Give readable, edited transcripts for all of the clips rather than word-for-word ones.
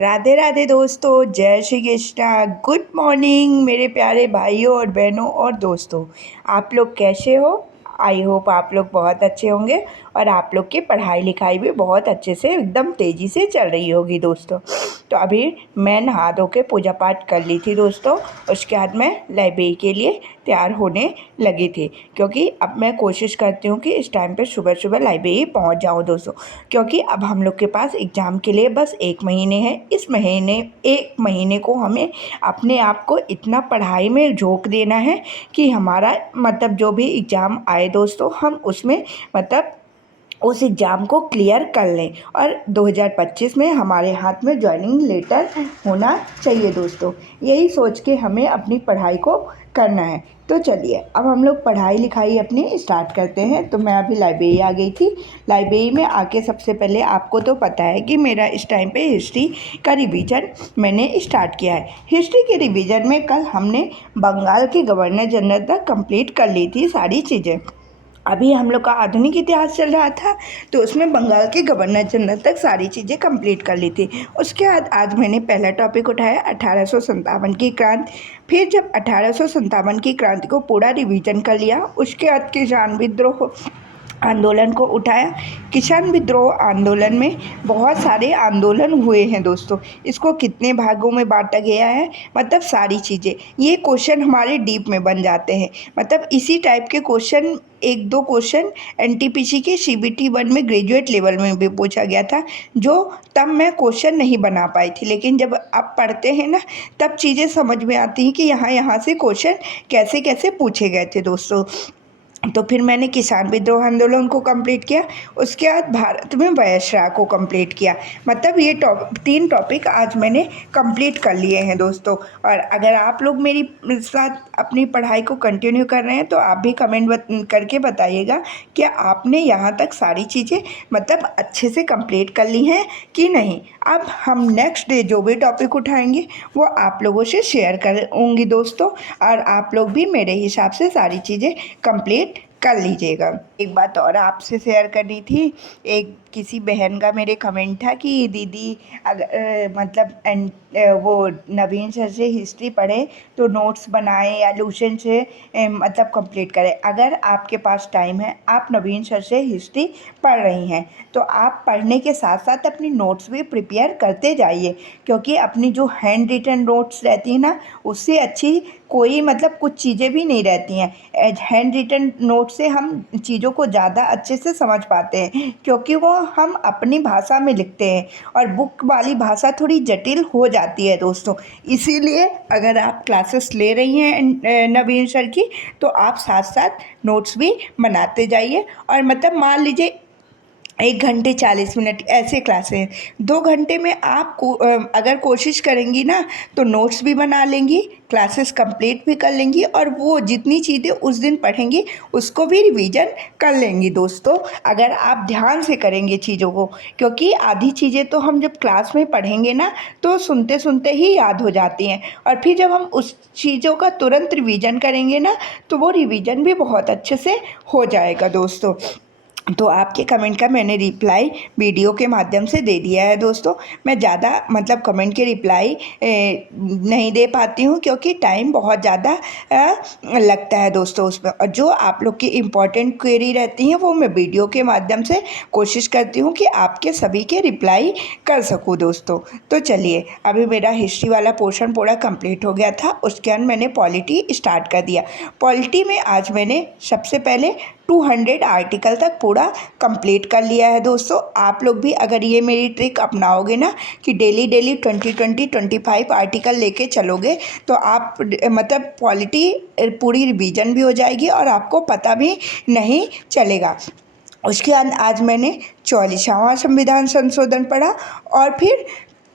राधे राधे दोस्तों, जय Shri Krishna. Good morning मेरे प्यारे भाइयों और बहनों और दोस्तों। आप लोग कैसे हो? आई होप आप लोग बहुत अच्छे होंगे और आप लोग की पढ़ाई लिखाई भी बहुत अच्छे से एकदम तेज़ी से चल रही होगी दोस्तों। तो अभी मैं नहा धो के पूजा पाठ कर ली थी दोस्तों। उसके बाद मैं लाइब्रेरी के लिए तैयार होने लगी थी, क्योंकि अब मैं कोशिश करती हूँ कि इस टाइम पे सुबह सुबह लाइब्रेरी पहुँच जाऊँ दोस्तों। क्योंकि अब हम लोग के पास एग्ज़ाम के लिए बस 1 महीने है। इस महीने 1 महीने को हमें अपने आप को इतना पढ़ाई में झोंक देना है कि हमारा मतलब जो भी एग्ज़ाम आए दोस्तों, हम उसमें मतलब उस एग्ज़ाम को क्लियर कर लें और 2025 में हमारे हाथ में जॉइनिंग लेटर होना चाहिए दोस्तों। यही सोच के हमें अपनी पढ़ाई को करना है। तो चलिए अब हम लोग पढ़ाई लिखाई अपनी स्टार्ट करते हैं। तो मैं अभी लाइब्रेरी आ गई थी। लाइब्रेरी में आके सबसे पहले आपको तो पता है कि मेरा इस टाइम पे हिस्ट्री का रिवीजन मैंने स्टार्ट किया है। हिस्ट्री के रिवीजन में कल हमने बंगाल के गवर्नर जनरल तक कंप्लीट कर ली थी सारी चीज़ें। अभी हम लोग का आधुनिक इतिहास चल रहा था, तो उसमें बंगाल के गवर्नर जनरल तक सारी चीज़ें कंप्लीट कर ली थी। उसके बाद आज मैंने पहला टॉपिक उठाया 1857 की क्रांति। फिर जब 1857 की क्रांति को पूरा रिवीजन कर लिया, उसके बाद किसान विद्रोह आंदोलन को उठाया। किसान विद्रोह आंदोलन में बहुत सारे आंदोलन हुए हैं दोस्तों। इसको कितने भागों में बांटा गया है, मतलब सारी चीज़ें। ये क्वेश्चन हमारे डीप में बन जाते हैं। मतलब इसी टाइप के क्वेश्चन, एक दो क्वेश्चन एनटीपीसी के सीबीटी 1 में ग्रेजुएट लेवल में भी पूछा गया था, जो तब मैं क्वेश्चन नहीं बना पाई थी। लेकिन जब आप पढ़ते हैं ना, तब चीज़ें समझ में आती हैं कि यहाँ से क्वेश्चन कैसे कैसे पूछे गए थे दोस्तों। तो फिर मैंने किसान विद्रोह आंदोलन को कंप्लीट किया। उसके बाद भारत में वायसराय को कंप्लीट किया। मतलब ये 3 टॉपिक आज मैंने कंप्लीट कर लिए हैं दोस्तों। और अगर आप लोग मेरी साथ अपनी पढ़ाई को कंटिन्यू कर रहे हैं, तो आप भी कमेंट करके बताइएगा कि आपने यहाँ तक सारी चीज़ें मतलब अच्छे से कंप्लीट कर ली हैं कि नहीं। अब हम नेक्स्ट डे जो भी टॉपिक उठाएंगे वो आप लोगों से शेयर करूँगी दोस्तों, और आप लोग भी मेरे हिसाब से सारी चीज़ें कंप्लीट कर लीजिएगा। एक बात और आपसे शेयर करनी थी। एक किसी बहन का मेरे कमेंट था कि दीदी अगर मतलब वो नवीन सर से हिस्ट्री पढ़े तो नोट्स बनाएं या लूसेंट से मतलब कंप्लीट करें। अगर आपके पास टाइम है, आप नवीन सर से हिस्ट्री पढ़ रही हैं, तो आप पढ़ने के साथ साथ अपनी नोट्स भी प्रिपेयर करते जाइए। क्योंकि अपनी जो हैंड रिटन नोट्स रहती है ना, उससे अच्छी कोई मतलब कुछ चीज़ें भी नहीं रहती हैं। हैंड रिटन नोट से हम चीज़ों को ज़्यादा अच्छे से समझ पाते हैं, क्योंकि वो हम अपनी भाषा में लिखते हैं और बुक वाली भाषा थोड़ी जटिल हो जाती है दोस्तों। इसीलिए अगर आप क्लासेस ले रही हैं नवीन सर की, तो आप साथ साथ नोट्स भी बनाते जाइए। और मतलब मान लीजिए 1 घंटे 40 मिनट ऐसे क्लासें हैं। 2 घंटे में आप अगर कोशिश करेंगी ना, तो नोट्स भी बना लेंगी, क्लासेस कंप्लीट भी कर लेंगी, और वो जितनी चीज़ें उस दिन पढ़ेंगी उसको भी रिवीजन कर लेंगी दोस्तों, अगर आप ध्यान से करेंगे चीज़ों को। क्योंकि आधी चीज़ें तो हम जब क्लास में पढ़ेंगे ना, तो सुनते सुनते ही याद हो जाती हैं, और फिर जब हम उस चीज़ों का तुरंत रिवीजन करेंगे ना, तो वो रिवीजन भी बहुत अच्छे से हो जाएगा दोस्तों। तो आपके कमेंट का मैंने रिप्लाई वीडियो के माध्यम से दे दिया है दोस्तों। मैं ज़्यादा मतलब कमेंट के रिप्लाई नहीं दे पाती हूँ, क्योंकि टाइम बहुत ज़्यादा लगता है दोस्तों उसमें। और जो आप लोग की इम्पोर्टेंट क्वेरी रहती हैं, वो मैं वीडियो के माध्यम से कोशिश करती हूँ कि आपके सभी के रिप्लाई कर सकूँ दोस्तों। तो चलिए, अभी मेरा हिस्ट्री वाला पोर्शन पूरा कंप्लीट हो गया था। उसके बाद मैंने पॉलिटी स्टार्ट कर दिया। पॉलिटी में आज मैंने सबसे पहले 200 आर्टिकल तक पूरा कंप्लीट कर लिया है दोस्तों। आप लोग भी अगर ये मेरी ट्रिक अपनाओगे ना, कि डेली 25 आर्टिकल लेके चलोगे, तो आप मतलब पॉलिटी पूरी रिवीजन भी हो जाएगी और आपको पता भी नहीं चलेगा। उसके बाद आज मैंने 44वां संविधान संशोधन पढ़ा, और फिर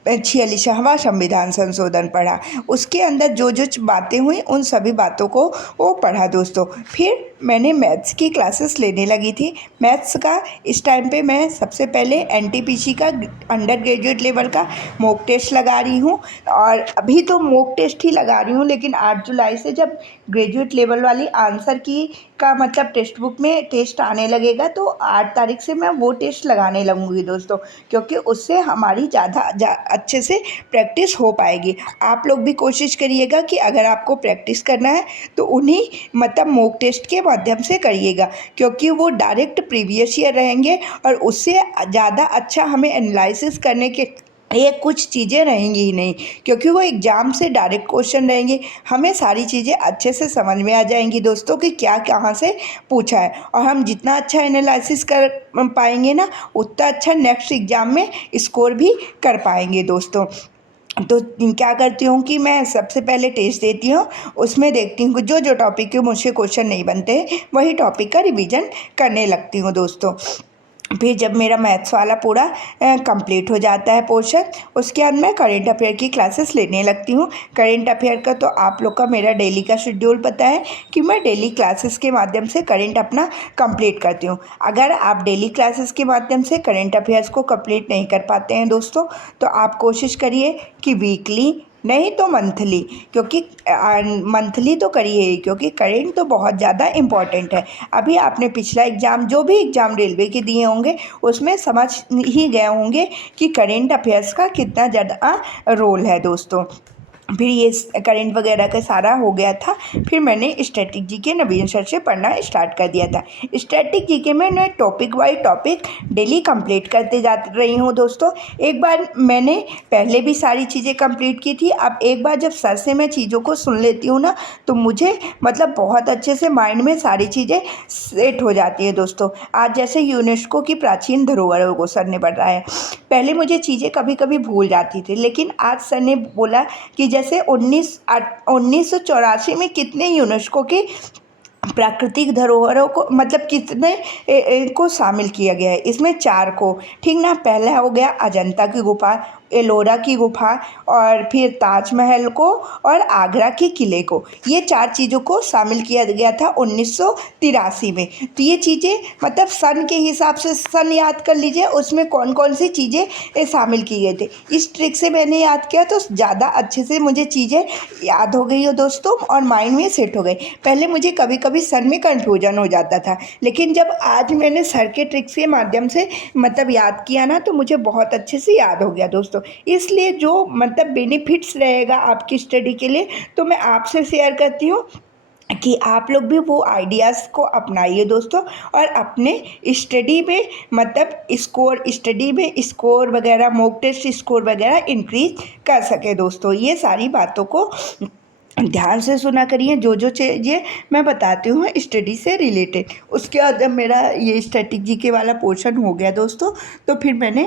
46वां संविधान संशोधन पढ़ा। उसके अंदर जो जो बातें हुई, उन सभी बातों को वो पढ़ा दोस्तों। फिर मैंने मैथ्स की क्लासेस लेने लगी थी। मैथ्स का इस टाइम पे मैं सबसे पहले एनटीपीसी का अंडर ग्रेजुएट लेवल का मॉक टेस्ट लगा रही हूँ, और अभी तो मॉक टेस्ट ही लगा रही हूँ। लेकिन 8 जुलाई से जब ग्रेजुएट लेवल वाली आंसर की का मतलब टेक्स्ट बुक में टेस्ट आने लगेगा, तो 8 तारीख से मैं वो टेस्ट लगाने लगूंगी दोस्तों। क्योंकि उससे हमारी ज़्यादा अच्छे से प्रैक्टिस हो पाएगी। आप लोग भी कोशिश करिएगा कि अगर आपको प्रैक्टिस करना है तो उन्हीं मतलब मॉक टेस्ट के माध्यम से करिएगा, क्योंकि वो डायरेक्ट प्रीवियस ईयर रहेंगे और उससे ज़्यादा अच्छा हमें एनालिसिस करने के ये कुछ चीज़ें रहेंगी ही नहीं, क्योंकि वो एग्ज़ाम से डायरेक्ट क्वेश्चन रहेंगे। हमें सारी चीज़ें अच्छे से समझ में आ जाएंगी दोस्तों कि क्या कहाँ से पूछा है, और हम जितना अच्छा एनालिसिस कर पाएंगे ना, उतना अच्छा नेक्स्ट एग्ज़ाम में स्कोर भी कर पाएंगे दोस्तों। तो क्या करती हूँ कि मैं सबसे पहले टेस्ट देती हूँ, उसमें देखती हूँ जो जो टॉपिक के मुझसे क्वेश्चन नहीं बनते वही टॉपिक का रिवीजन करने लगती हूँ दोस्तों। फिर जब मेरा मैथ्स वाला पूरा कंप्लीट हो जाता है पोर्शन, उसके बाद मैं करेंट अफेयर की क्लासेस लेने लगती हूँ। करेंट अफेयर का तो आप लोग का मेरा डेली का शेड्यूल पता है कि मैं डेली क्लासेस के माध्यम से करेंट अपना कंप्लीट करती हूँ। अगर आप डेली क्लासेस के माध्यम से करेंट अफेयर्स को कंप्लीट नहीं कर पाते हैं दोस्तों, तो आप कोशिश करिए कि वीकली नहीं तो मंथली, क्योंकि मंथली तो करिए ही, क्योंकि करेंट तो बहुत ज़्यादा इम्पॉर्टेंट है। अभी आपने पिछला एग्ज़ाम जो भी एग्ज़ाम रेलवे के दिए होंगे उसमें समझ ही गए होंगे कि करेंट अफेयर्स का कितना ज़्यादा रोल है दोस्तों। फिर ये करेंट वगैरह का सारा हो गया था, फिर मैंने स्टैटिक जीके नवीन सर से पढ़ना स्टार्ट कर दिया था। स्टैटिक जीके में मैं topic wise topic daily complete करते जा रही हूँ दोस्तों। एक बार मैंने पहले भी सारी चीज़ें कंप्लीट की थी, अब एक बार जब सर से मैं चीज़ों को सुन लेती हूँ ना, तो मुझे मतलब बहुत अच्छे से माइंड में सारी चीज़ें सेट हो जाती है दोस्तों। आज जैसे यूनेस्को की प्राचीन धरोहरों को सर ने पढ़ाया है, पहले मुझे चीज़ें कभी कभी भूल जाती थी, लेकिन आज सर ने बोला कि जैसे 1984 में कितने यूनेस्को के प्राकृतिक धरोहरों को मतलब कितने को शामिल किया गया है, इसमें 4 को, ठीक ना। पहला हो गया अजंता की गुफा, एलोरा की गुफा, और फिर ताजमहल को और आगरा के किले को। ये 4 चीज़ों को शामिल किया गया था 1983 में। तो ये चीज़ें मतलब सन के हिसाब से सन याद कर लीजिए, उसमें कौन कौन सी चीज़ें शामिल की गए थे। इस ट्रिक से मैंने याद किया तो ज़्यादा अच्छे से मुझे चीज़ें याद हो गई हो दोस्तों, और माइंड में सेट हो गई। पहले मुझे कभी कभी सन में कन्फ्यूजन हो जाता था, लेकिन जब आज मैंने सर के ट्रिक्स के माध्यम से मतलब याद किया ना, तो मुझे बहुत अच्छे से याद हो गया दोस्तों। इसलिए जो मतलब बेनिफिट्स रहेगा आपकी स्टडी के लिए, तो मैं आपसे शेयर करती हूँ कि आप लोग भी वो आइडियाज़ को अपनाइए दोस्तों, और अपने स्टडी में मतलब स्टडी में स्कोर वगैरह, मॉक टेस्ट स्कोर वगैरह इंक्रीज कर सके दोस्तों। ये सारी बातों को ध्यान से सुना करिए, जो जो चीज़ें मैं बताती हूँ स्टडी से रिलेटेड। उसके बाद जब मेरा ये स्टैटिक जीके वाला पोर्शन हो गया दोस्तों, तो फिर मैंने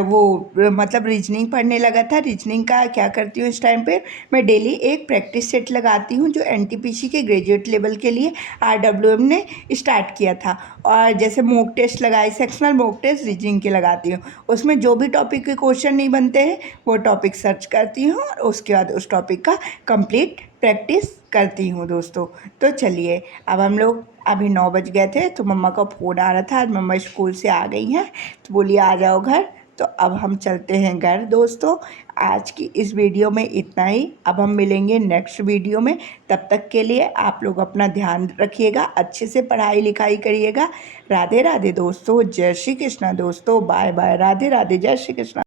वो मतलब रीजनिंग पढ़ने लगा था। रीजनिंग का क्या करती हूँ, इस टाइम पे मैं डेली एक प्रैक्टिस सेट लगाती हूँ, जो एनटीपीसी के ग्रेजुएट लेवल के लिए आरडब्ल्यूएम ने स्टार्ट किया था। और जैसे मॉक टेस्ट लगाए, सेक्शनल मॉक टेस्ट रीजनिंग के लगाती हूँ, उसमें जो भी टॉपिक के क्वेश्चन नहीं बनते हैं वो टॉपिक सर्च करती हूँ, और उसके बाद उस टॉपिक का कंप्लीट प्रैक्टिस करती हूँ दोस्तों। तो चलिए, अब हम लोग अभी 9 बज गए थे, तो मम्मा का फ़ोन आ रहा था, आज मम्मा स्कूल से आ गई हैं, तो बोली आ जाओ घर। तो अब हम चलते हैं घर दोस्तों। आज की इस वीडियो में इतना ही, अब हम मिलेंगे नेक्स्ट वीडियो में। तब तक के लिए आप लोग अपना ध्यान रखिएगा, अच्छे से पढ़ाई लिखाई करिएगा। राधे राधे दोस्तों, जय श्री कृष्णा दोस्तों, बाय बाय, राधे राधे, जय श्री कृष्णा।